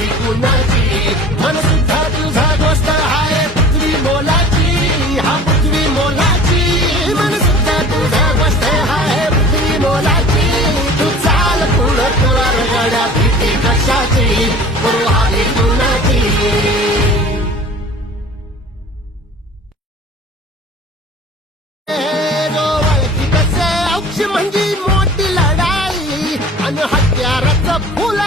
हवी कुणाची मन सुद्धा तुझा गोष्ट हाय पृथ्वी मोलाची हा पृथ्वी मोलाची मन सुद्धा तुझा गोष्ट हाय पृथ्वी मोलाची तू चाल पुढं तुला रगड्या भीती कशाची करू हवी कुणाची म्हणजे मोठी लढाई आणि हत्याराचं फुल